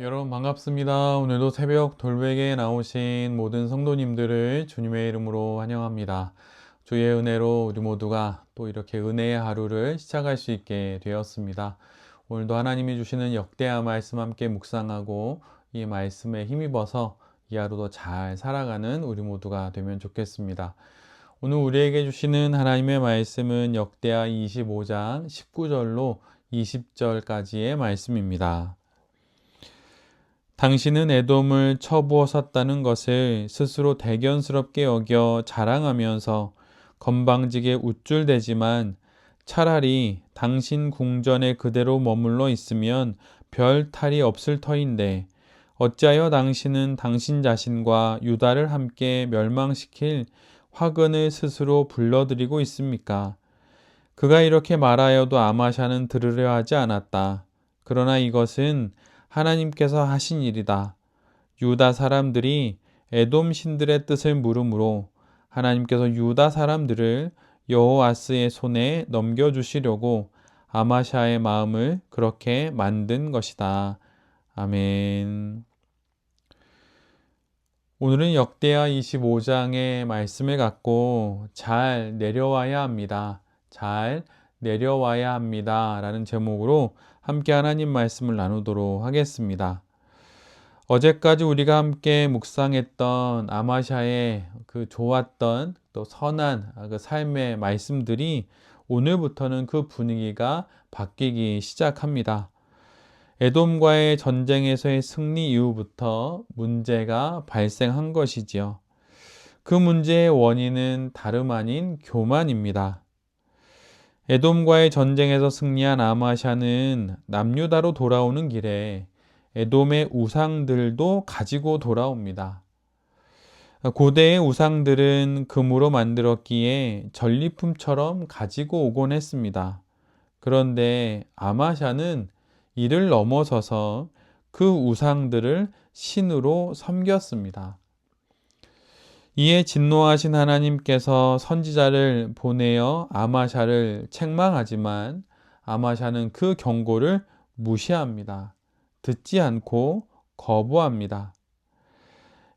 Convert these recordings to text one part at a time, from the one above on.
여러분 반갑습니다. 오늘도 새벽 돌베개에 나오신 모든 성도님들을 주님의 이름으로 환영합니다. 주의 은혜로 우리 모두가 또 이렇게 은혜의 하루를 시작할 수 있게 되었습니다. 오늘도 하나님이 주시는 역대하 말씀 함께 묵상하고 이 말씀에 힘입어서 이 하루도 잘 살아가는 우리 모두가 되면 좋겠습니다. 오늘 우리에게 주시는 하나님의 말씀은 역대하 25장 19절로 20절까지의 말씀입니다. 당신은 에돔을 쳐부었었다는 것을 스스로 대견스럽게 여겨 자랑하면서 건방지게 우쭐대지만 차라리 당신 궁전에 그대로 머물러 있으면 별 탈이 없을 터인데 어찌하여 당신은 당신 자신과 유다를 함께 멸망시킬 화근을 스스로 불러들이고 있습니까? 그가 이렇게 말하여도 아마샤는 들으려 하지 않았다. 그러나 이것은 하나님께서 하신 일이다. 유다 사람들이 에돔 신들의 뜻을 물으므로 하나님께서 유다 사람들을 여호아스의 손에 넘겨주시려고 아마샤의 마음을 그렇게 만든 것이다. 아멘. 오늘은 역대하 25장의 말씀을 갖고 잘 내려와야 합니다. 잘 내려와야 합니다. 라는 제목으로 함께 하나님 말씀을 나누도록 하겠습니다. 어제까지 우리가 함께 묵상했던 아마샤의 그 좋았던 또 선한 그 삶의 말씀들이 오늘부터는 그 분위기가 바뀌기 시작합니다. 에돔과의 전쟁에서의 승리 이후부터 문제가 발생한 것이지요. 그 문제의 원인은 다름 아닌 교만입니다. 에돔과의 전쟁에서 승리한 아마샤는 남유다로 돌아오는 길에 에돔의 우상들도 가지고 돌아옵니다. 고대의 우상들은 금으로 만들었기에 전리품처럼 가지고 오곤 했습니다. 그런데 아마샤는 이를 넘어서서 그 우상들을 신으로 섬겼습니다. 이에 진노하신 하나님께서 선지자를 보내어 아마샤를 책망하지만 아마샤는 그 경고를 무시합니다. 듣지 않고 거부합니다.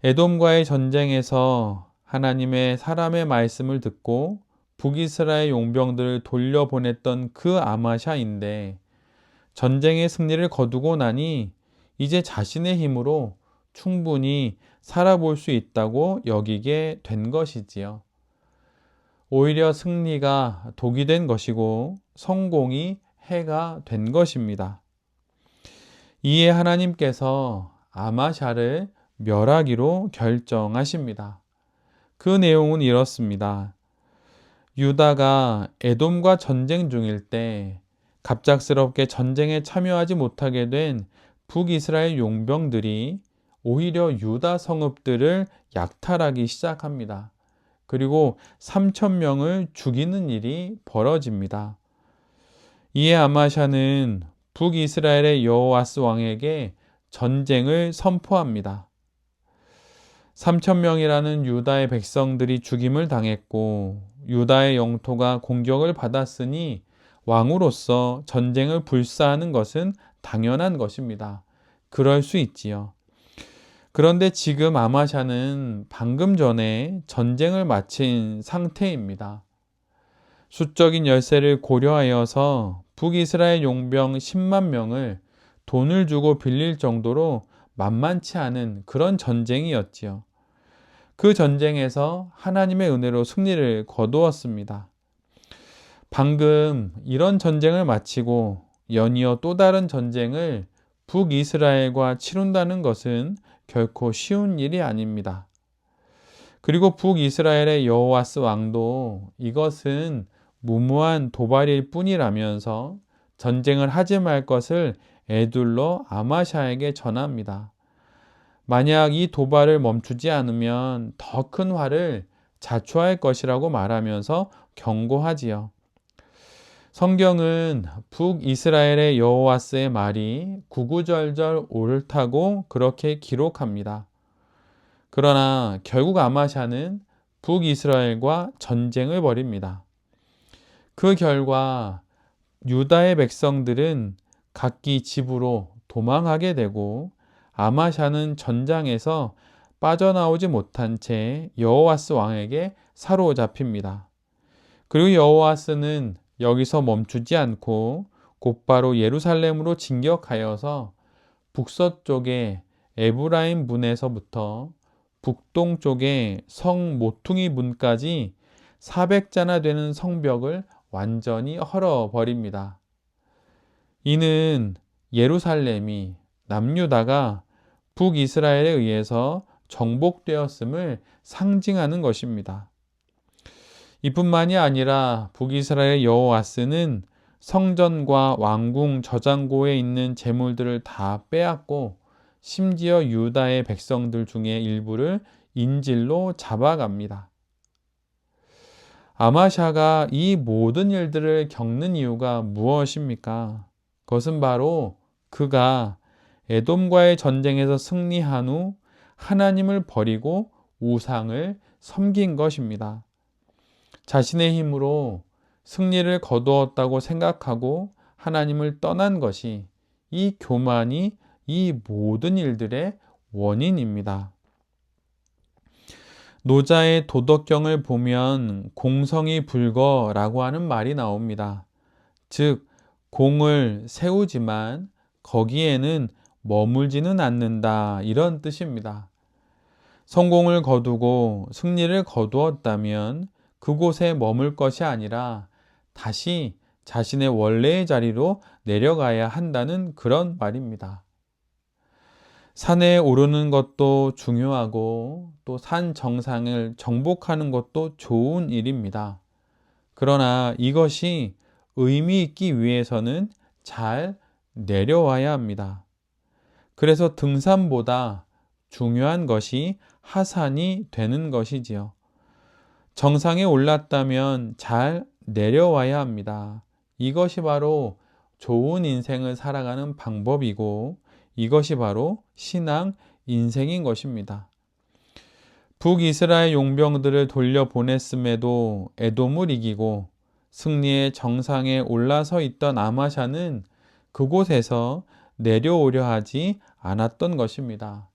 에돔과의 전쟁에서 하나님의 사람의 말씀을 듣고 북이스라엘 용병들을 돌려보냈던 그 아마샤인데 전쟁의 승리를 거두고 나니 이제 자신의 힘으로 충분히 살아볼 수 있다고 여기게 된 것이지요. 오히려 승리가 독이 된 것이고 성공이 해가 된 것입니다. 이에 하나님께서 아마샤를 멸하기로 결정하십니다. 그 내용은 이렇습니다. 유다가 에돔과 전쟁 중일 때 갑작스럽게 전쟁에 참여하지 못하게 된 북이스라엘 용병들이 오히려 유다 성읍들을 약탈하기 시작합니다. 그리고 3,000명을 죽이는 일이 벌어집니다. 이에 아마샤는 북이스라엘의 여호아스 왕에게 전쟁을 선포합니다. 3,000명이라는 유다의 백성들이 죽임을 당했고 유다의 영토가 공격을 받았으니 왕으로서 전쟁을 불사하는 것은 당연한 것입니다. 그럴 수 있지요. 그런데 지금 아마샤는 방금 전에 전쟁을 마친 상태입니다. 수적인 열세를 고려하여서 북이스라엘 용병 10만 명을 돈을 주고 빌릴 정도로 만만치 않은 그런 전쟁이었지요. 그 전쟁에서 하나님의 은혜로 승리를 거두었습니다. 방금 이런 전쟁을 마치고 연이어 또 다른 전쟁을 북이스라엘과 치룬다는 것은 결코 쉬운 일이 아닙니다. 그리고 북이스라엘의 여호아스 왕도 이것은 무모한 도발일 뿐이라면서 전쟁을 하지 말 것을 에둘러 아마샤에게 전합니다. 만약 이 도발을 멈추지 않으면 더 큰 화를 자초할 것이라고 말하면서 경고하지요. 성경은 북이스라엘의 여호와스의 말이 구구절절 옳다고 그렇게 기록합니다. 그러나 결국 아마샤는 북이스라엘과 전쟁을 벌입니다. 그 결과 유다의 백성들은 각기 집으로 도망하게 되고 아마샤는 전장에서 빠져나오지 못한 채 여호와스 왕에게 사로잡힙니다. 그리고 여호와스는 여기서 멈추지 않고 곧바로 예루살렘으로 진격하여서 북서쪽의 에브라임 문에서부터 북동쪽의 성 모퉁이 문까지 400자나 되는 성벽을 완전히 헐어버립니다. 이는 예루살렘이 남유다가 북이스라엘에 의해서 정복되었음을 상징하는 것입니다. 이뿐만이 아니라 북이스라엘 여호와스는 성전과 왕궁 저장고에 있는 재물들을 다 빼앗고 심지어 유다의 백성들 중에 일부를 인질로 잡아갑니다. 아마샤가 이 모든 일들을 겪는 이유가 무엇입니까? 그것은 바로 그가 에돔과의 전쟁에서 승리한 후 하나님을 버리고 우상을 섬긴 것입니다. 자신의 힘으로 승리를 거두었다고 생각하고 하나님을 떠난 것이, 이 교만이 이 모든 일들의 원인입니다. 노자의 도덕경을 보면 공성이 불거라고 하는 말이 나옵니다. 즉, 공을 세우지만 거기에는 머물지는 않는다, 이런 뜻입니다. 성공을 거두고 승리를 거두었다면 그곳에 머물 것이 아니라 다시 자신의 원래의 자리로 내려가야 한다는 그런 말입니다. 산에 오르는 것도 중요하고 또 산 정상을 정복하는 것도 좋은 일입니다. 그러나 이것이 의미 있기 위해서는 잘 내려와야 합니다. 그래서 등산보다 중요한 것이 하산이 되는 것이지요. 정상에 올랐다면 잘 내려와야 합니다. 이것이 바로 좋은 인생을 살아가는 방법이고 이것이 바로 신앙 인생인 것입니다. 북이스라엘 용병들을 돌려보냈음에도 에돔을 이기고 승리의 정상에 올라서 있던 아마샤는 그곳에서 내려오려 하지 않았던 것입니다.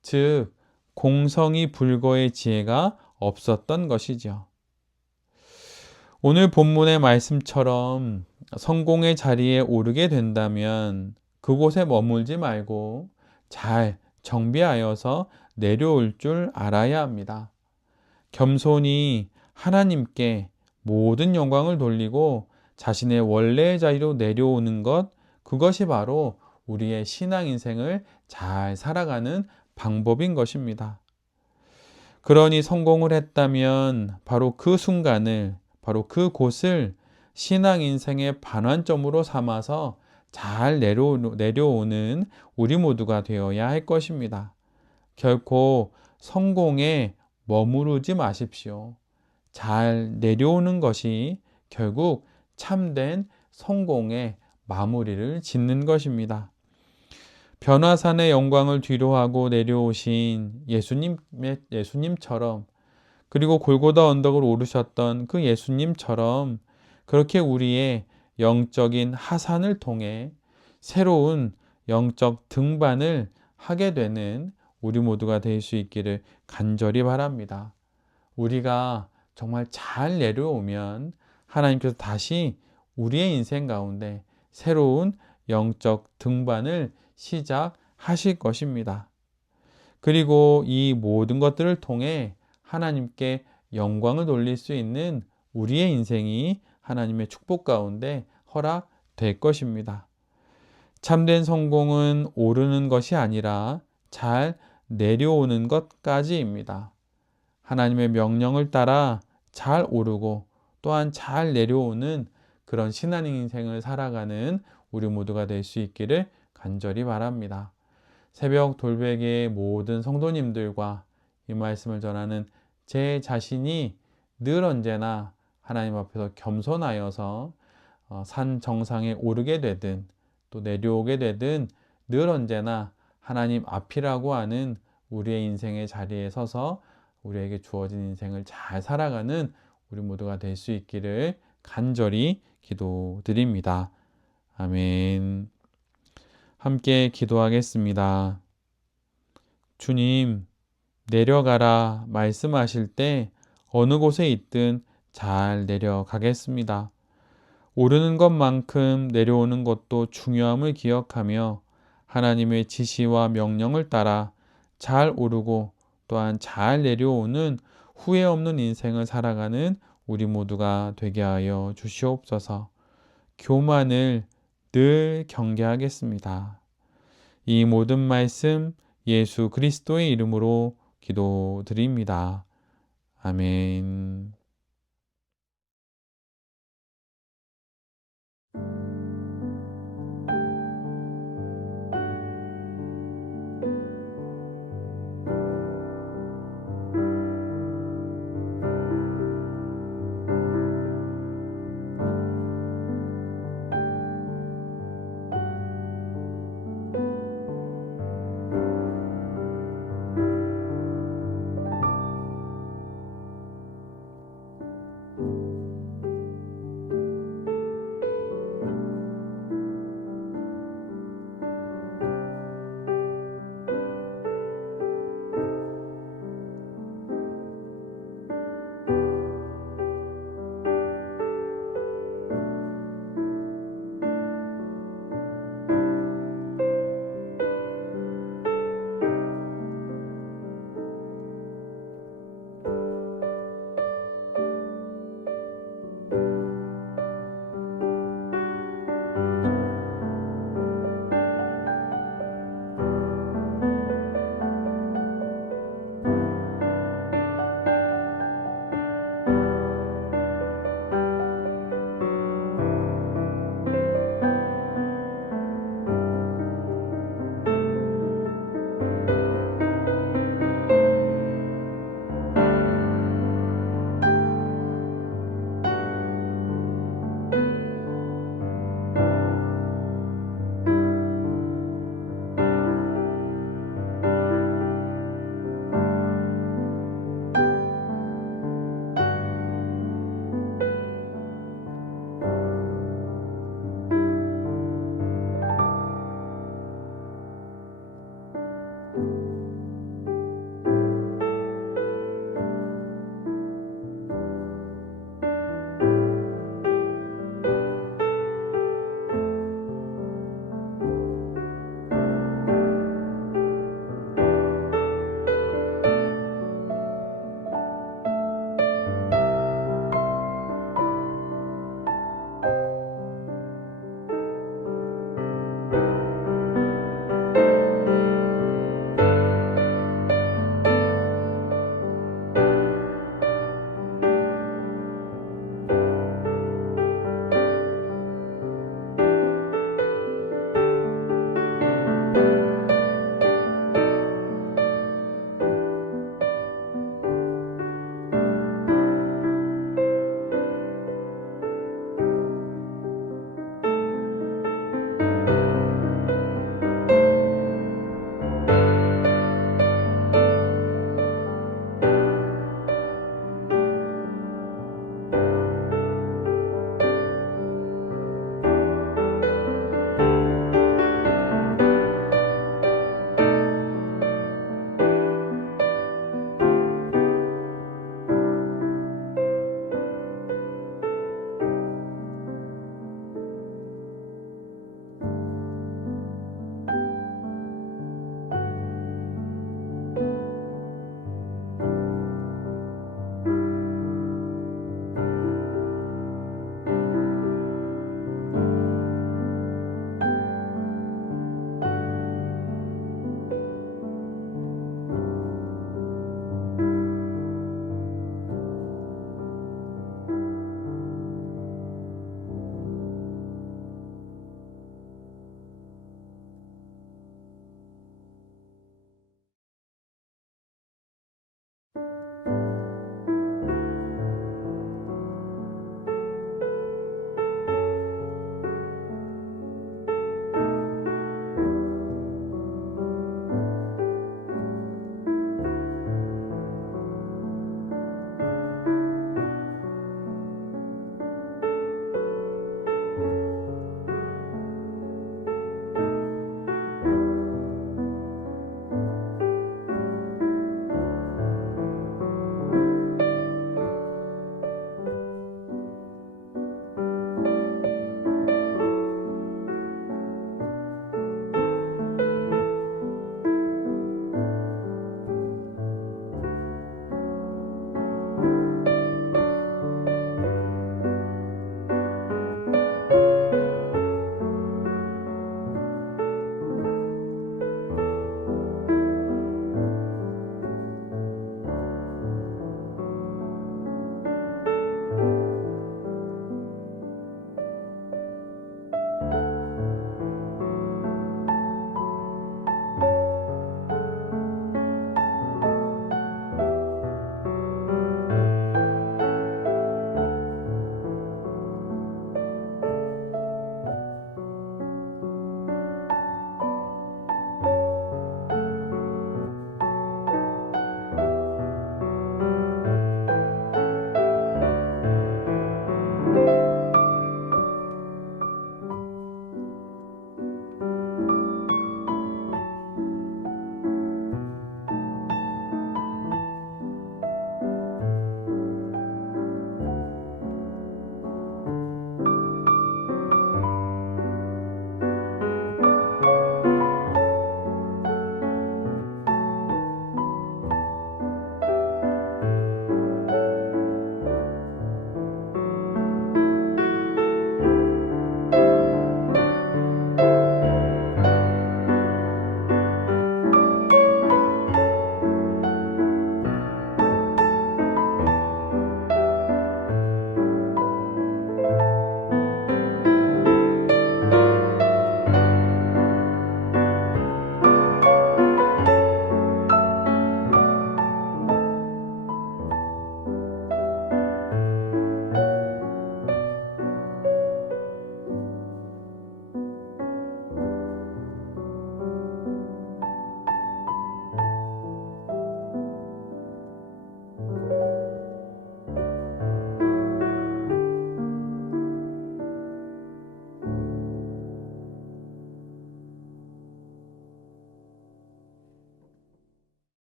즉, 공성이 불거의 지혜가 없었던 것이죠. 오늘 본문의 말씀처럼 성공의 자리에 오르게 된다면 그곳에 머물지 말고 잘 정비하여서 내려올 줄 알아야 합니다. 겸손히 하나님께 모든 영광을 돌리고 자신의 원래의 자리로 내려오는 것, 그것이 바로 우리의 신앙 인생을 잘 살아가는 방법인 것입니다. 그러니 성공을 했다면 바로 그 순간을, 바로 그곳을 신앙 인생의 반환점으로 삼아서 잘 내려오는 우리 모두가 되어야 할 것입니다. 결코 성공에 머무르지 마십시오. 잘 내려오는 것이 결국 참된 성공의 마무리를 짓는 것입니다. 변화산의 영광을 뒤로하고 내려오신 예수님처럼, 그리고 골고다 언덕을 오르셨던 그 예수님처럼 그렇게 우리의 영적인 하산을 통해 새로운 영적 등반을 하게 되는 우리 모두가 될 수 있기를 간절히 바랍니다. 우리가 정말 잘 내려오면 하나님께서 다시 우리의 인생 가운데 새로운 영적 등반을 시작하실 것입니다. 그리고 이 모든 것들을 통해 하나님께 영광을 돌릴 수 있는 우리의 인생이 하나님의 축복 가운데 허락될 것입니다. 참된 성공은 오르는 것이 아니라 잘 내려오는 것까지입니다. 하나님의 명령을 따라 잘 오르고 또한 잘 내려오는 그런 신앙 인생을 살아가는 우리 모두가 될 수 있기를 간절히 바랍니다. 새벽 돌베개의 모든 성도님들과 이 말씀을 전하는 제 자신이 늘 언제나 하나님 앞에서 겸손하여서 산 정상에 오르게 되든 또 내려오게 되든 늘 언제나 하나님 앞이라고 하는 우리의 인생의 자리에 서서 우리에게 주어진 인생을 잘 살아가는 우리 모두가 될 수 있기를 간절히 기도드립니다. 아멘. 함께 기도하겠습니다. 주님, 내려가라 말씀하실 때 어느 곳에 있든 잘 내려가겠습니다. 오르는 것만큼 내려오는 것도 중요함을 기억하며 하나님의 지시와 명령을 따라 잘 오르고 또한 잘 내려오는 후회 없는 인생을 살아가는 우리 모두가 되게 하여 주시옵소서. 교만을 늘 경계하겠습니다. 이 모든 말씀 예수 그리스도의 이름으로 기도드립니다. 아멘.